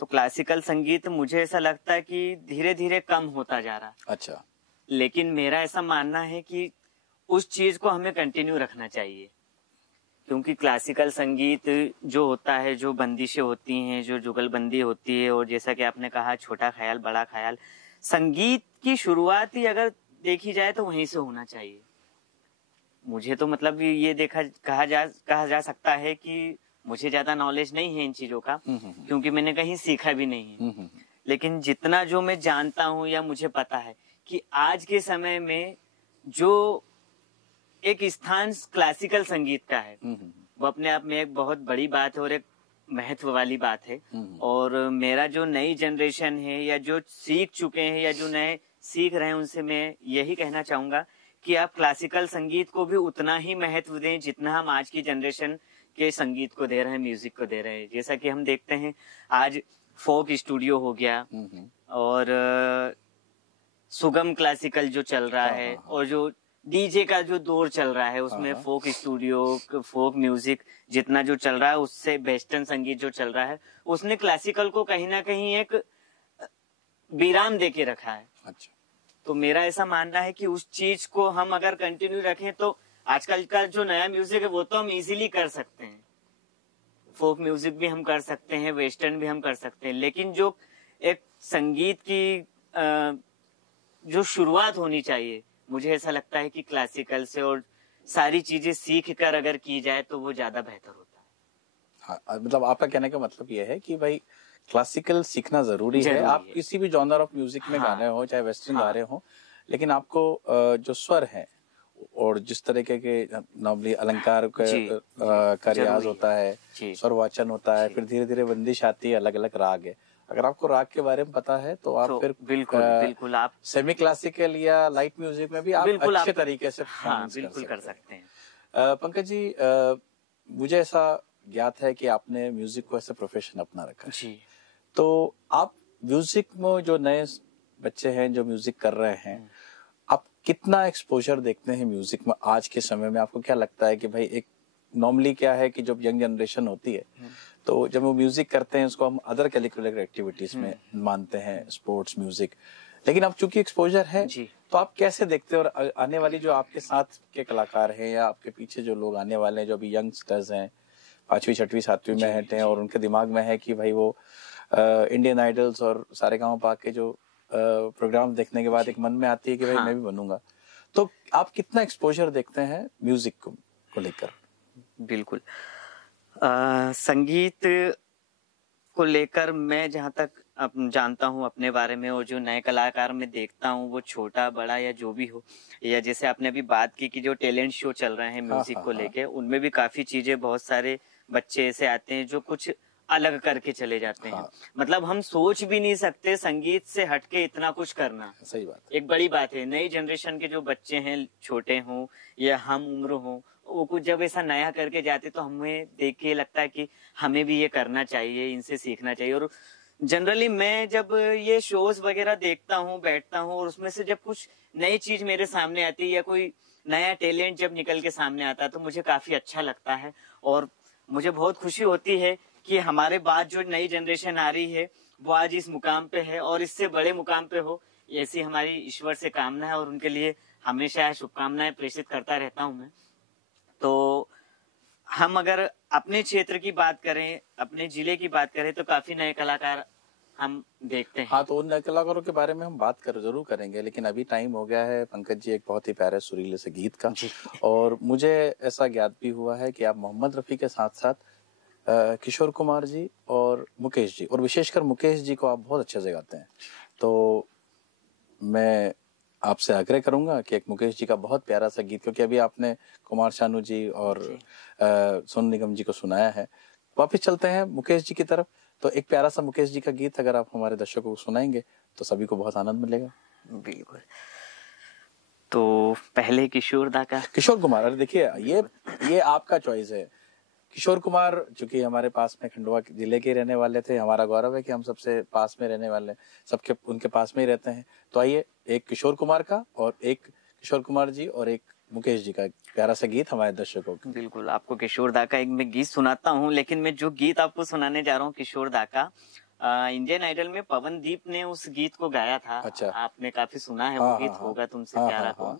तो क्लासिकल संगीत मुझे ऐसा लगता है कि धीरे धीरे कम होता जा रहा है। अच्छा। लेकिन मेरा ऐसा मानना है कि उस चीज को हमें कंटिन्यू रखना चाहिए, क्योंकि क्लासिकल संगीत जो होता है, जो बंदिशें होती हैं, जो जुगलबंदी होती है, और जैसा कि आपने कहा छोटा ख्याल, बड़ा ख्याल, संगीत की शुरुआत ही अगर देखी जाए तो वहीं से होना चाहिए। मुझे तो मतलब ये कहा जा सकता है कि मुझे ज्यादा नॉलेज नहीं है इन चीजों का, क्योंकि मैंने कहीं सीखा भी नहीं है। लेकिन जितना जो मैं जानता हूँ या मुझे पता है कि आज के समय में जो एक स्थान क्लासिकल संगीत का है, वो अपने आप में एक बहुत बड़ी बात है और एक महत्व वाली बात है। और मेरा जो नई जनरेशन है या जो सीख चुके हैं या जो नए सीख रहे हैं, उनसे मैं यही कहना चाहूंगा कि आप क्लासिकल संगीत को भी उतना ही महत्व दें जितना हम आज की जनरेशन के संगीत को दे रहे हैं, म्यूजिक को दे रहे हैं। जैसा कि हम देखते हैं आज फोक स्टूडियो हो गया और सुगम क्लासिकल जो चल रहा है, और जो डीजे का जो दौर चल रहा है उसमें फोक स्टूडियो, फोक म्यूजिक जितना जो चल रहा है, उससे वेस्टर्न संगीत जो चल रहा है, उसने क्लासिकल को कहीं ना कहीं एक विराम दे के रखा है। अच्छा। तो मेरा ऐसा मानना है कि उस चीज को हम अगर कंटिन्यू रखें तो आजकल का जो नया म्यूजिक है वो तो हम इजीली कर सकते हैं, फोक म्यूजिक भी हम कर सकते हैं, वेस्टर्न भी हम कर सकते हैं, लेकिन जो एक संगीत की जो शुरुआत होनी चाहिए, मुझे ऐसा लगता है कि क्लासिकल से और सारी चीजें सीख कर अगर की जाए तो वो ज्यादा बेहतर होता है। हाँ, मतलब आपका कहने का मतलब ये है कि भाई क्लासिकल सीखना जरूरी है। आप किसी भी जॉनर ऑफ म्यूजिक में गाने हो, चाहे वेस्टर्न गा रहे हो, लेकिन आपको जो स्वर है और जिस तरीके के नॉर्मली अलंकार का रियाज होता है, स्वर वाचन होता है, फिर धीरे धीरे बंदिश आती है, अलग अलग राग है। अगर आपको राग के बारे में पता है तो आप फिर बिल्कुल आप सेमी क्लासिकल या लाइट म्यूजिक में भी आप अच्छे तरीके से बिल्कुल कर सकते हैं। पंकज जी, मुझे ऐसा ज्ञात है कि आपने म्यूजिक को ऐसे प्रोफेशन अपना रखा है जी। तो आप म्यूजिक में जो नए बच्चे हैं जो म्यूजिक कर रहे हैं, आप कितना एक्सपोजर देखते हैं म्यूजिक में आज के समय में? आपको क्या लगता है कि भाई एक नॉर्मली क्या है कि जब यंग जनरेशन होती है तो जब वो म्यूजिक करते हैं उसको हम अदर करिकुलर एक्टिविटीज में मानते हैं, स्पोर्ट्स, म्यूजिक, लेकिन अब चूंकि एक्सपोजर है तो आप कैसे देखते हैं? और आने वाली जो आपके साथ के कलाकार हैं या आपके पीछे जो लोग आने वाले हैं, जो अभी यंगस्टर्स हैं, 5वीं 6वीं 7वीं में हैं और उनके दिमाग में है कि भाई वो इंडियन आइडल्स और सारेगामापा के जो प्रोग्राम देखने के बाद एक मन में आती है कि भाई मैं भी बनूंगा, तो आप कितना एक्सपोजर देखते हैं म्यूजिक को लेकर? बिल्कुल, संगीत को लेकर मैं जहाँ तक जानता हूँ अपने बारे में, और जो नए कलाकार मैं देखता हूँ वो छोटा बड़ा या जो भी हो, या जैसे आपने अभी बात की कि जो टैलेंट शो चल रहे हैं म्यूजिक को लेके, उनमें भी काफी चीजें, बहुत सारे बच्चे ऐसे आते हैं जो कुछ अलग करके चले जाते हैं। मतलब हम सोच भी नहीं सकते संगीत से हटके इतना कुछ करना। सही बात, एक बड़ी बात है। नई जनरेशन के जो बच्चे हैं, छोटे हों या हम उम्र हो, वो कुछ जब ऐसा नया करके जाते तो हमें देख के लगता है कि हमें भी ये करना चाहिए, इनसे सीखना चाहिए। और जनरली मैं जब ये शोज वगैरह देखता हूँ, बैठता हूँ, और उसमें से जब कुछ नई चीज मेरे सामने आती है या कोई नया टैलेंट जब निकल के सामने आता है तो मुझे काफी अच्छा लगता है। और मुझे बहुत खुशी होती है कि हमारे बाद जो नई जनरेशन आ रही है वो आज इस मुकाम पे है और इससे बड़े मुकाम पे हो, ऐसी हमारी ईश्वर से कामना है और उनके लिए हमेशा शुभकामनाएं प्रेषित करता रहता हूं मैं। तो हम अगर अपने क्षेत्र की बात करें, अपने जिले की बात करें, तो काफी नए कलाकार हम देखते हैं। हाँ, तो उन नए कलाकारों के बारे में हम बात जरूर करेंगे, लेकिन अभी टाइम हो गया है पंकज जी एक बहुत ही प्यारे सुरीले से गीत का। और मुझे ऐसा ज्ञात भी हुआ है कि आप मोहम्मद रफी के साथ साथ किशोर कुमार जी और मुकेश जी, और विशेषकर मुकेश जी को आप बहुत अच्छे से गाते हैं। तो मैं आपसे आग्रह करूंगा कि एक मुकेश जी का बहुत प्यारा सा गीत, क्योंकि अभी आपने कुमार शानू जी और सोनू निगम जी को सुनाया है, वापस चलते हैं मुकेश जी की तरफ। तो एक प्यारा सा मुकेश जी का गीत अगर आप हमारे दर्शकों को सुनाएंगे तो सभी को बहुत आनंद मिलेगा। बिल्कुल। तो पहले किशोर दा का। किशोर कुमार, अरे देखिए ये आपका चॉइस है। किशोर कुमार चूंकि हमारे पास में खंडवा जिले के रहने वाले थे, हमारा गौरव है कि हम सबसे पास में रहने वाले, सबके उनके पास में ही रहते हैं। तो आइए एक किशोर कुमार का और एक किशोर कुमार जी और एक मुकेश जी का प्यारा सा गीत हमारे दर्शकों को। बिल्कुल, आपको किशोर दा का एक मैं गीत सुनाता हूँ, लेकिन मैं जो गीत आपको सुनाने जा रहा हूँ किशोर दा का, इंडियन आइडल में पवनदीप ने उस गीत को गाया था। अच्छा। आपने काफी सुना है वो गीत, होगा तुमसे प्यारा कौन।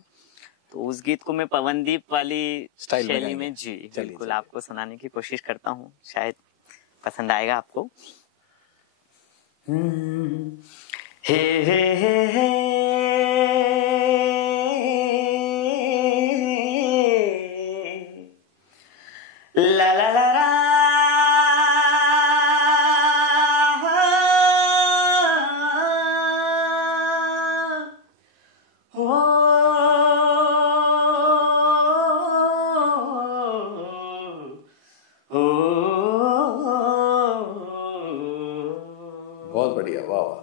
तो उस गीत को मैं पवनदीप वाली शैली में जी बिल्कुल आपको सुनाने की कोशिश करता हूँ, शायद पसंद आएगा आपको। हे हे हे हे ला ला ला ला बहुत बढ़िया, वाह वाह।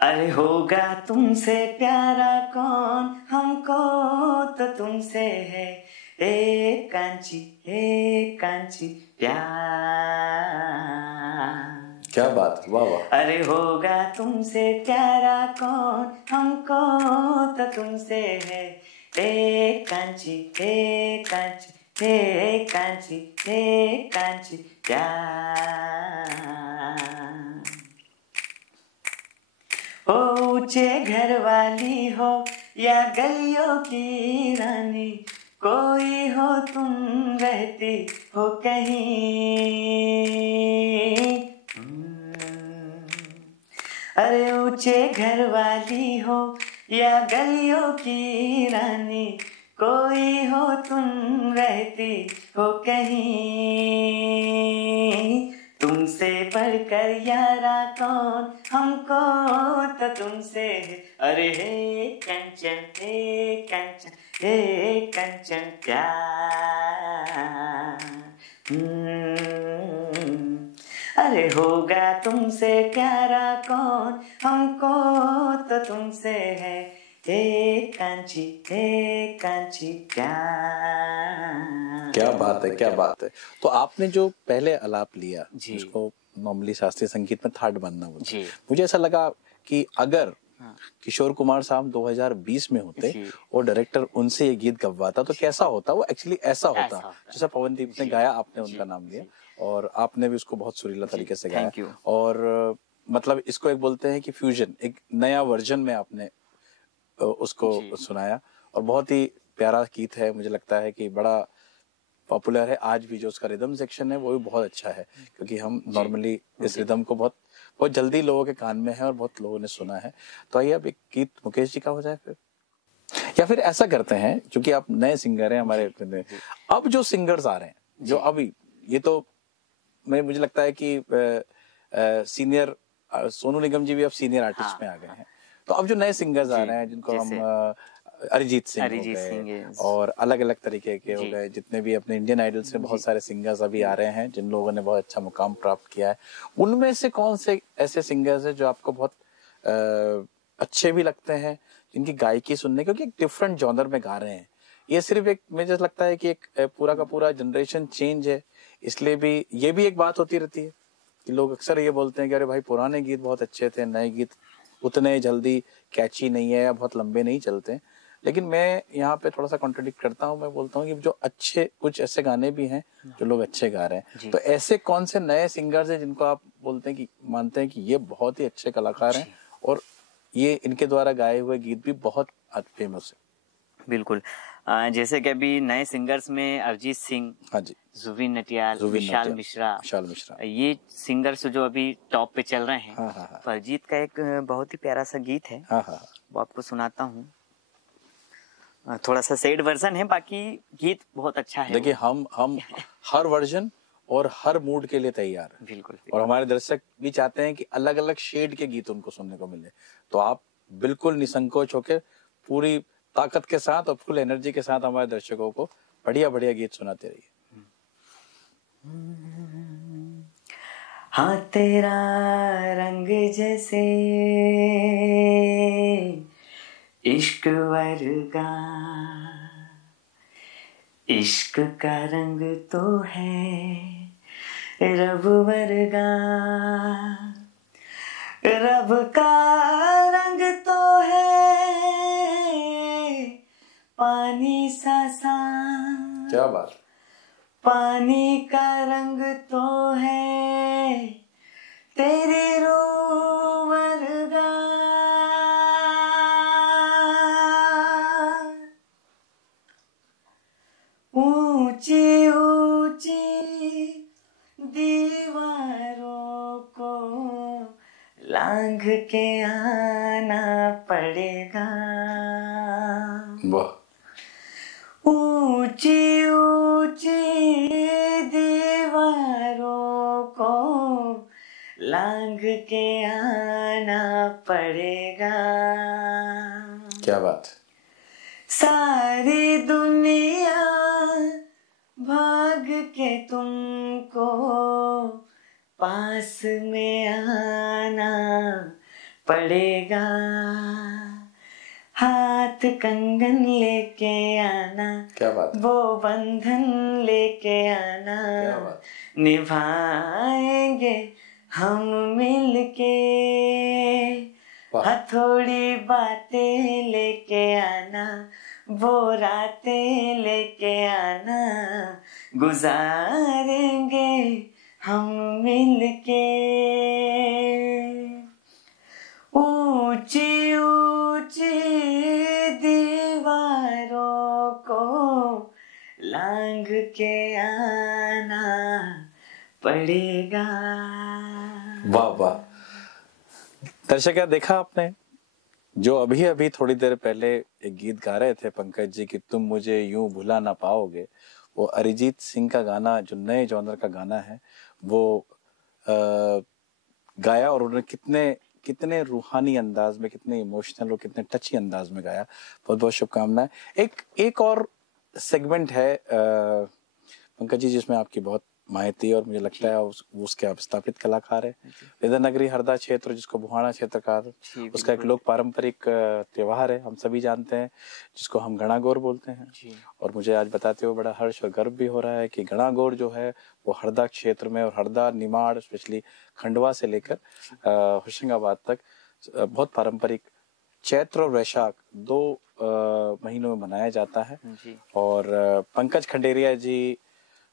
अरे होगा तुमसे प्यारा कौन, हमको तो तुमसे है एक कांची प्यार। क्या बात, वाह वाह। अरे होगा तुमसे प्यारा कौन, हमको तो तुमसे है एक कांची प्यार। ऊंचे घर वाली हो या गलियों की रानी, कोई हो तुम रहती हो कहीं। अरे ऊंचे घर वाली हो या गलियों की रानी, कोई हो तुम रहती हो कहीं। तुमसे बढ़कर यारा कौन, हमको तो तुमसे है। अरे हे कंचन प्यार। अरे होगा तुमसे प्यारा कौन, हमको तो तुमसे है एक कांची प्यार। क्या बात है, क्या बात है। तो आपने जो पहले आलाप लिया जिसको नॉर्मली शास्त्रीय संगीत में थाट बनना बोलते हैं, मुझे ऐसा लगा कि अगर किशोर कुमार साहब 2020 में होते और डायरेक्टर उनसे ये गीत गवाता तो कैसा होता। वो एक्चुअली ऐसा होता जैसा पवनदीप ने गाया, आपने उनका नाम लिया और आपने भी उसको बहुत सुरीला तरीके से गाया। और मतलब इसको एक बोलते हैं कि फ्यूजन, एक नया वर्जन में आपने उसको सुनाया और बहुत ही प्यारा गीत है। मुझे लगता है कि बड़ा पॉपुलर है आज भी। जो उसका रिदम सेक्शन है वो भी बहुत अच्छा है, क्योंकि हम नॉर्मली इस रिदम को बहुत जल्दी लोगों के कान में है और बहुत लोगों ने सुना है। तो आइए अब एक गीत मुकेश जी का हो जाए फिर, या फिर ऐसा करते हैं क्योंकि आप नए सिंगर हैं हमारे, अब जो सिंगर्स आ रहे हैं जो अभी, ये तो मुझे लगता है कि सीनियर सोनू निगम जी भी अब सीनियर आर्टिस्ट में आ गए हैं। तो अब जो नए सिंगर्स आ रहे हैं जिनको हम अरिजीत सिंह हो गए और अलग अलग तरीके के हो गए, जितने भी अपने इंडियन आइडल से बहुत सारे सिंगर्स अभी आ रहे हैं जिन लोगों ने बहुत अच्छा मुकाम प्राप्त किया है, उनमें से कौन से ऐसे सिंगर्स हैं जो आपको बहुत अच्छे भी लगते हैं, जिनकी गायकी सुनने, क्योंकि एक डिफरेंट जॉनर में गा रहे हैं। ये सिर्फ एक मुझे लगता है कि एक पूरा का पूरा जनरेशन चेंज है, इसलिए भी ये भी एक बात होती रहती है कि लोग अक्सर ये बोलते हैं कि अरे भाई पुराने गीत बहुत अच्छे थे, नए गीत उतने जल्दी कैची नहीं है या बहुत लंबे नहीं चलते हैं। लेकिन मैं यहाँ पे थोड़ा सा कॉन्ट्रडिक्ट करता हूँ, मैं बोलता हूँ कि जो अच्छे कुछ ऐसे गाने भी हैं जो लोग अच्छे गा रहे हैं। तो ऐसे कौन से नए सिंगर्स हैं जिनको आप बोलते हैं कि मानते हैं कि ये बहुत ही अच्छे कलाकार हैं और ये इनके द्वारा गाए हुए गीत भी बहुत फेमस है। बिल्कुल। जैसे कि अभी नए सिंगर्स में अरिजीत सिंह, हाँ जी, जुबिन नटियाल, विशाल मिश्रा, ये सिंगर्स जो अभी टॉप पे चल रहे हैं। हाँ हाँ हाँ। तो अरिजीत का एक बहुत ही प्यारा सा गीत है, हाँ हाँ, वो आपको सुनाता हूँ। थोड़ा सा सैड वर्जन है, बाकी गीत बहुत अच्छा है। देखिए हम हर वर्जन और हर मूड के लिए तैयार हैं। बिल्कुल। और हमारे दर्शक भी चाहते हैं कि अलग अलग शेड के गीत उनको सुनने को मिले, तो आप बिल्कुल निसंकोच होकर पूरी ताकत के साथ और फुल एनर्जी के साथ हमारे दर्शकों को बढ़िया बढ़िया गीत सुनाते रहिए। हाँ तेरा रंग जैसे इश्क वर्गा, इश्क का रंग तो है रब वर्गा, रब का रंग तो है पानी सा साफ। क्या बात। पानी का रंग तो है तेरी रूह वर्गा। ऊंची ऊंची दीवारों को लांघ के आना पड़ेगा। वाह। ऊंची ऊंची दीवारों को लांघ के आना पड़ेगा। क्या बात। सारी दुनिया भाग के तुमको पास में आना पड़ेगा। हाथ कंगन लेके आना, क्या बात। वो बंधन लेके आना, क्या बात। निभाएंगे हम मिलके। थोड़ी बातें लेके आना, वो रातें लेके आना, गुजारेंगे हम मिलके। ऊंची ऊंची दीवारों को लांघ के आना पड़ेगा। वाह वाह। दर्शक, क्या देखा आपने, जो अभी अभी थोड़ी देर पहले एक गीत गा रहे थे पंकज जी कि तुम मुझे यूं भुला ना पाओगे, वो अरिजीत सिंह का गाना, जो नए जॉनर का गाना है, वो गाया और उन्होंने कितने रूहानी अंदाज में, कितने इमोशनल और कितने टची अंदाज में गाया। बहुत बहुत शुभकामनाएं। एक और सेगमेंट है पंकज जी जिसमें आपकी बहुत माहिती और मुझे लगता है उसके आप स्थापित कलाकार है। वेदर नगरी हरदा क्षेत्र, जिसको बुहाना क्षेत्र कहा, उसका एक लोक पारंपरिक त्योहार है, हम सभी जानते हैं, जिसको हम गणागौर बोलते हैं। और मुझे आज बताते हुए बड़ा हर्ष और गर्व भी हो रहा है कि गणागौर जो है वो हरदा क्षेत्र में, और हरदा, निमाड़, स्पेशली खंडवा से लेकर होशंगाबाद तक बहुत पारंपरिक चैत्र और वैशाख 2 महीनों में मनाया जाता है। और पंकज खंडेरिया जी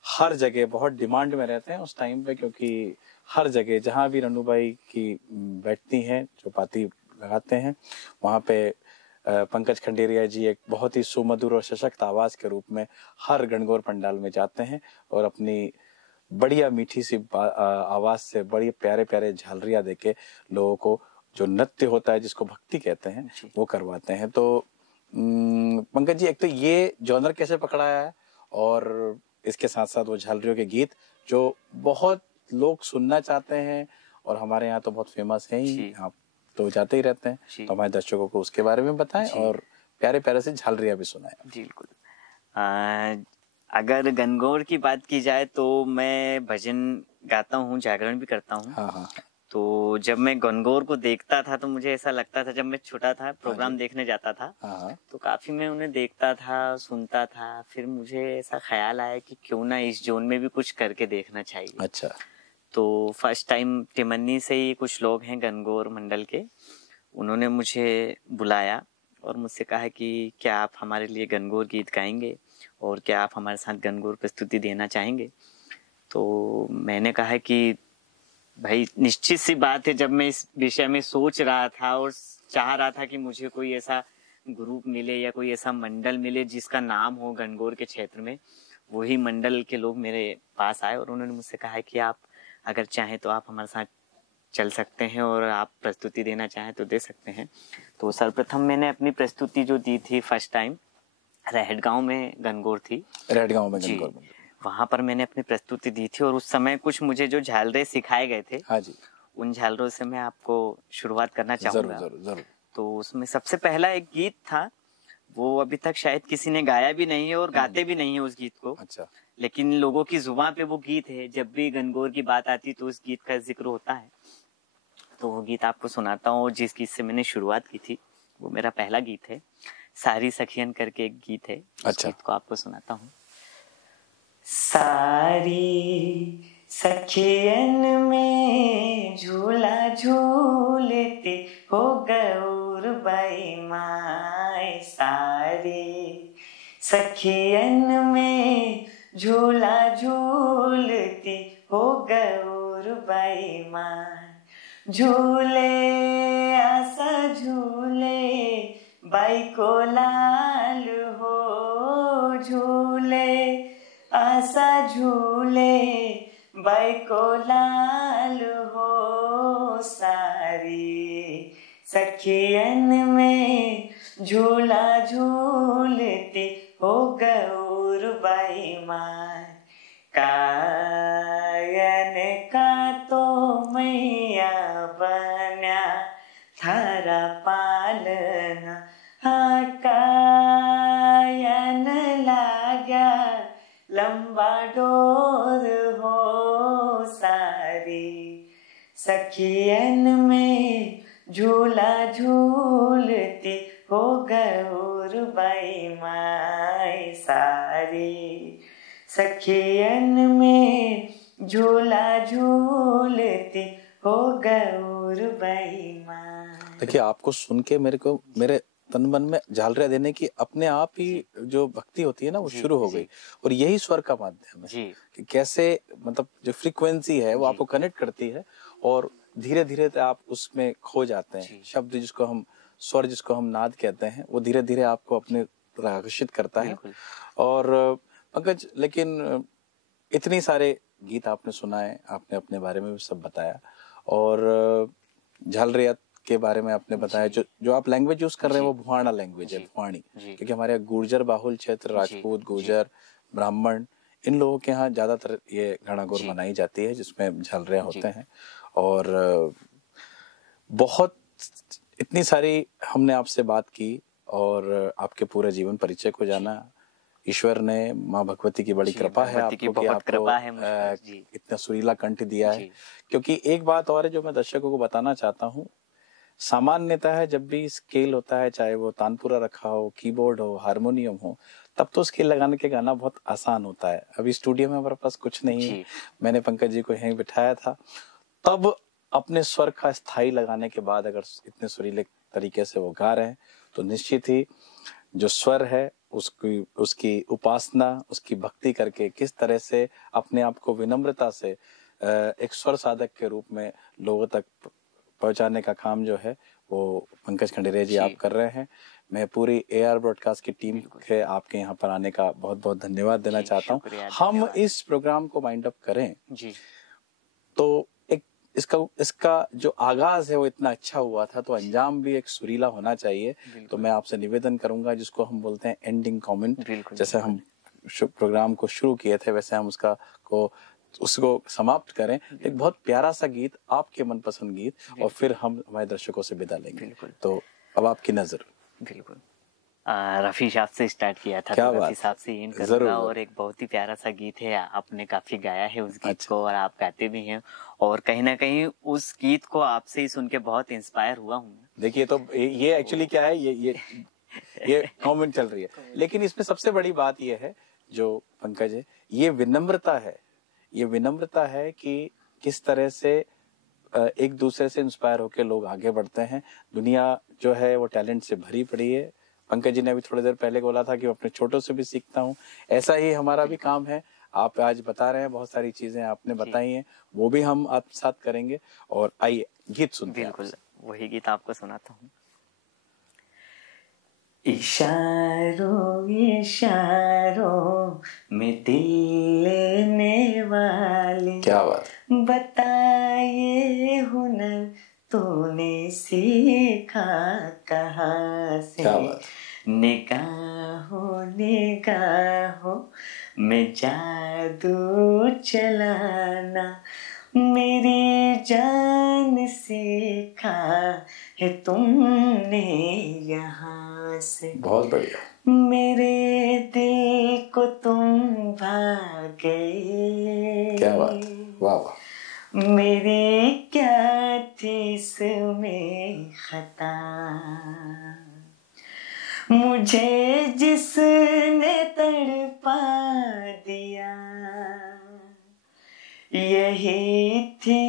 हर जगह बहुत डिमांड में रहते हैं उस टाइम पे, क्योंकि हर जगह जहां भी रन्नू भाई की बैठती हैं, जो पाती लगाते हैं, वहां पे पंकज खंडेरिया जी एक बहुत ही सुमधुर और सशक्त आवाज के रूप में हर गणगौर पंडाल में जाते हैं और अपनी बढ़िया मीठी सी आवाज से बड़ी प्यारे प्यारे झालरियां देके लोगों को जो नृत्य होता है, जिसको भक्ति कहते हैं, वो करवाते हैं। तो पंकज जी, एक तो ये जॉनर कैसे पकड़ाया है, और इसके साथ साथ वो झालरियों के गीत जो बहुत लोग सुनना चाहते हैं और हमारे यहाँ तो बहुत फेमस है ही, आप तो जाते ही रहते हैं, तो हमारे दर्शकों को उसके बारे में बताएं और प्यारे प्यारे से झालरियां भी सुनाएं। बिल्कुल। अगर गणगौर की बात की जाए तो मैं भजन गाता हूँ, जागरण भी करता हूँ। हाँ। तो जब मैं गणगौर को देखता था तो मुझे ऐसा लगता था, जब मैं छोटा था प्रोग्राम देखने जाता था, तो काफी मैं उन्हें देखता था, सुनता था। फिर मुझे ऐसा ख्याल आया कि क्यों ना इस जोन में भी कुछ करके देखना चाहिए। अच्छा। तो फर्स्ट टाइम टिमरनी से ही कुछ लोग हैं गणगौर मंडल के, उन्होंने मुझे बुलाया और मुझसे कहा कि क्या आप हमारे लिए गणगौर गीत गाएंगे और क्या आप हमारे साथ गणगौर प्रस्तुति देना चाहेंगे। तो मैंने कहा कि भाई निश्चित सी बात है, जब मैं इस विषय में सोच रहा था और चाह रहा था कि मुझे कोई ऐसा ग्रुप मिले या कोई ऐसा मंडल मिले जिसका नाम हो गणगौर के क्षेत्र में, वही मंडल के लोग मेरे पास आए और उन्होंने मुझसे कहा कि आप अगर चाहें तो आप हमारे साथ चल सकते हैं और आप प्रस्तुति देना चाहें तो दे सकते हैं। तो सर्वप्रथम मैंने अपनी प्रस्तुति जो दी थी फर्स्ट टाइम रहटगांव में गणगौर थी, रहटगांव में जी, गणगौर, वहां पर मैंने अपनी प्रस्तुति दी थी और उस समय कुछ मुझे जो झालरे सिखाए गए थे, हाँ जी, उन झालरों से मैं आपको शुरुआत करना चाहूंगा। जरूर जरूर जरूर। तो उसमें सबसे पहला एक गीत था, वो अभी तक शायद किसी ने गाया भी नहीं है और गाते भी नहीं है उस गीत को, अच्छा, लेकिन लोगों की जुबान पे वो गीत है। जब भी गणगौर की बात आती तो उस गीत का जिक्र होता है। तो वो गीत आपको सुनाता हूँ। जिस गीत से मैंने शुरुआत की थी वो मेरा पहला गीत है, सारी सखियन करके एक गीत है। उस अच्छा। गीत को आपको सुनाता हूँ। सारी सखियन में झूला झूलती हो गौर बाई माय, सारी सखियन में झूला झूलती हो गौर बाई माय, झूले आसा झूले बाई को लाल हो, झूले आसा झूले बाई को लाल हो, सारी सखियन में झूला झूलती हो गौर बाई माय, कायन का तो मैया बन्या थारा पालना, हाँ कायन लाग्या लंबा डोर हो, सारी सखियन में झूला झूलती हो गौर बाई माय, सारी सखियन में झूला झूलती हो गौर बाई माय। देखिए, आपको सुन के मेरे तन मन में झालरियां देने की अपने आप ही जो भक्ति होती है ना वो शुरू हो गई। और यही स्वर का माध्यम है कि कैसे मतलब जो फ्रीक्वेंसी है वो आपको कनेक्ट करती है और धीरे धीरे आप उसमें खो जाते हैं। शब्द जिसको हम स्वर जिसको हम नाद कहते हैं वो धीरे धीरे आपको अपने आकर्षित करता है। और पंकज, लेकिन इतनी सारे गीत आपने सुनाए, आपने अपने बारे में भी सब बताया और झालरिया के बारे में आपने बताया। जो आप लैंग्वेज यूज कर रहे हैं वो भुआणा लैंग्वेज है, भुआणी, क्योंकि हमारे गुर्जर बाहुल क्षेत्र, राजपूत, गुर्जर, ब्राह्मण, इन लोगों के यहाँ ज्यादातर ये गणगौर मनाई जाती है जिसमें झालरिया होते हैं। और बहुत इतनी सारी हमने आपसे बात की और आपके पूरे जीवन परिचय को जाना। ईश्वर ने, माँ भगवती की बड़ी कृपा है आपको कि आपको इतना सुरीला कंठ दिया है। क्योंकि एक बात और है जो मैं दर्शकों को बताना चाहता हूँ, सामान्यतः है जब भी स्केल होता है, चाहे वो तानपुरा रखा हो, कीबोर्ड हो, हारमोनियम हो, तब तो स्केल लगाने के गाना बहुत आसान होता है। अभी स्टूडियो में हमारे पास कुछ नहीं है, मैंने पंकज जी को यहीं बिठाया था, तब अपने स्वर का स्थाई लगाने के बाद अगर इतने सुरीले तरीके से वो गा रहे हैं तो निश्चित ही जो स्वर है उसकी उपासना, उसकी भक्ति करके किस तरह से अपने आप को विनम्रता से एक स्वर साधक के रूप में लोगों तक पहुंचाने का काम जो है वो पंकज खंडेरिया जी आप कर रहे हैं। मैं पूरी AR ब्रॉडकास्ट की टीम के आपके यहाँ पर आने का बहुत बहुत धन्यवाद देना चाहता हूँ। हम इस प्रोग्राम को वाइंड अप करें तो इसका जो आगाज है वो इतना अच्छा हुआ था तो अंजाम भी एक सुरीला होना चाहिए। तो मैं आपसे निवेदन करूंगा, जिसको हम बोलते हैं एंडिंग कमेंट, जैसे हम प्रोग्राम को शुरू किए थे वैसे हम उसको समाप्त करें। एक बहुत प्यारा सा गीत, आपके मनपसंद गीत, और फिर हम हमारे दर्शकों से विदा लेंगे। तो अब आपकी नजर। बिल्कुल, रफी साहब से स्टार्ट किया था तो रफी साहब से एंड करूंगा। और एक बहुत ही प्यारा सा गीत है, आपने काफी गाया है उस गीत को और आप गाते भी हैं और कहीं ना कहीं उस गीत को आपसे ही सुन के बहुत इंस्पायर हुआ हूँ। देखिए, तो ये एक्चुअली क्या है, ये कमेंट चल रही है, लेकिन इसमें सबसे बड़ी बात ये है जो पंकज है, ये विनम्रता है। ये विनम्रता है कि किस तरह से एक दूसरे से इंस्पायर होकर लोग आगे बढ़ते हैं। दुनिया जो है वो टैलेंट से भरी पड़ी है। पंकज जी ने अभी थोड़ी देर पहले बोला था कि मैं अपने छोटों से भी सीखता हूँ, ऐसा ही हमारा भी काम है। आप आज बता रहे हैं, बहुत सारी चीजें आपने बताई हैं, वो भी हम आपके साथ करेंगे। और आइए गीत सुनते हैं। बिल्कुल, वही गीत आपको सुनाता हूँ। इशारों इशारों में दिल लेने वाले, क्या बात, बताइए हुनर तूने सीखा कहाँ से। क्या बात, निगाहों निगाहों में जादू चलाना, मेरी जान सीखा है तुमने यहाँ से। बहुत बढ़िया, मेरे दिल को तुम भा गए। क्या बात, वाह वाह। मेरी क्या थी इसमें खता, मुझे जिसने तड़पा दिया, यही थी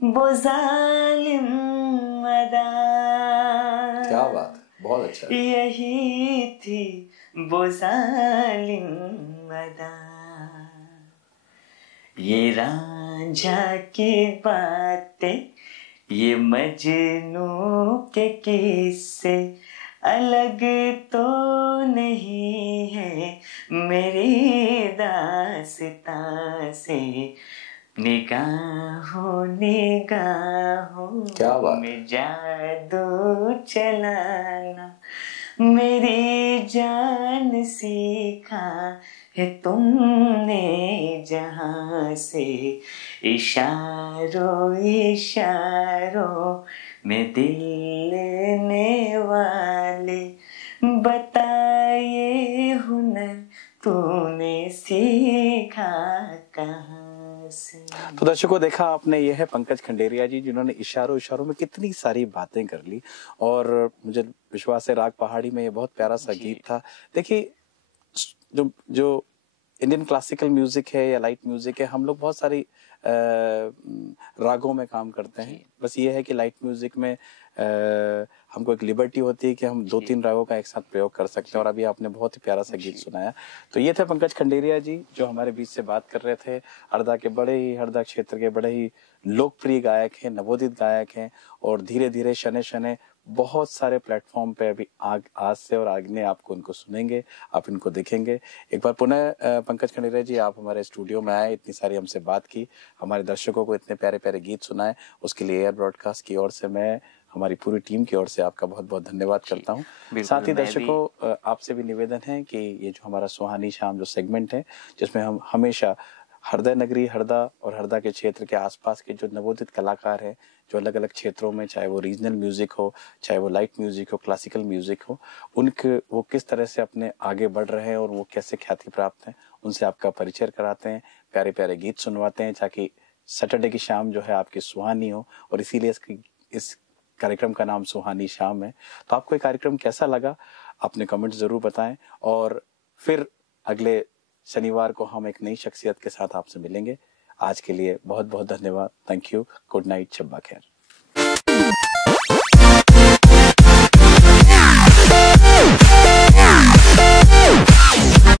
वो जालिम अदा। क्या बात, बहुत अच्छा। यही थी वो जालिम अदा। ये रांझा की बातें, ये मजनू के किस्से अलग तो नहीं है मेरी दास्तां से। निगाहों निगाहों क्या बात, में जादू चलाना, मेरी जान सीखा है तुमने जहाँ से। इशारों इशारों में दिल लेने वाले, बताइए हुनर तूने सीखा कहाँ से। तो दर्शकों, देखा आपने, ये है पंकज खंडेरिया जी, जिन्होंने इशारों इशारों में कितनी सारी बातें कर ली। और मुझे विश्वास है राग पहाड़ी में ये बहुत प्यारा सा गीत था। देखिए, जो जो इंडियन क्लासिकल म्यूजिक है या लाइट म्यूजिक है, हम लोग बहुत सारी रागों में काम करते हैं। बस ये है कि लाइट म्यूजिक में हमको एक लिबर्टी होती है कि हम 2-3 रागों का एक साथ प्रयोग कर सकते हैं। और अभी आपने बहुत ही प्यारा सा गीत सुनाया। तो ये थे पंकज खंडेरिया जी, जो हमारे बीच से बात कर रहे थे। हरदा क्षेत्र के बड़े ही लोकप्रिय गायक हैं, नवोदित गायक हैं। और धीरे धीरे शने शने बहुत सारे प्लेटफॉर्म पे अभी आज से और आगे आपको उनको सुनेंगे, आप इनको देखेंगे। एक बार पुनः पंकज खंडेरिया जी, आप हमारे स्टूडियो में आए, इतनी सारी हमसे बात की, हमारे दर्शकों को इतने प्यारे प्यारे गीत सुनाए, उसके लिए एयर ब्रॉडकास्ट की ओर से, मैं हमारी पूरी टीम की ओर से आपका बहुत बहुत धन्यवाद करता हूँ। साथ ही दर्शकों, आपसे भी निवेदन है कि ये जो हमारा सुहानी शाम जो सेगमेंट है, जिसमें हम हमेशा हृदय नगरी हरदा और हरदा के क्षेत्र के आसपास के जो नवोदित कलाकार हैं, जो अलग अलग क्षेत्रों में, चाहे वो रीजनल म्यूजिक हो, चाहे वो लाइट म्यूजिक हो, क्लासिकल म्यूजिक हो, उनके वो किस तरह से अपने आगे बढ़ रहे हैं और वो कैसे ख्याति प्राप्त हैं, उनसे आपका परिचय कराते हैं, प्यारे प्यारे गीत सुनवाते हैं, ताकि सैटरडे की शाम जो है आपकी सुहानी हो। और इसीलिए इस कार्यक्रम का नाम सुहानी शाम है। तो आपको ये कार्यक्रम कैसा लगा, अपने कमेंट जरूर बताएं। और फिर अगले शनिवार को हम एक नई शख्सियत के साथ आपसे मिलेंगे। आज के लिए बहुत बहुत धन्यवाद। Thank you. गुड नाइट, शब्बा खैर।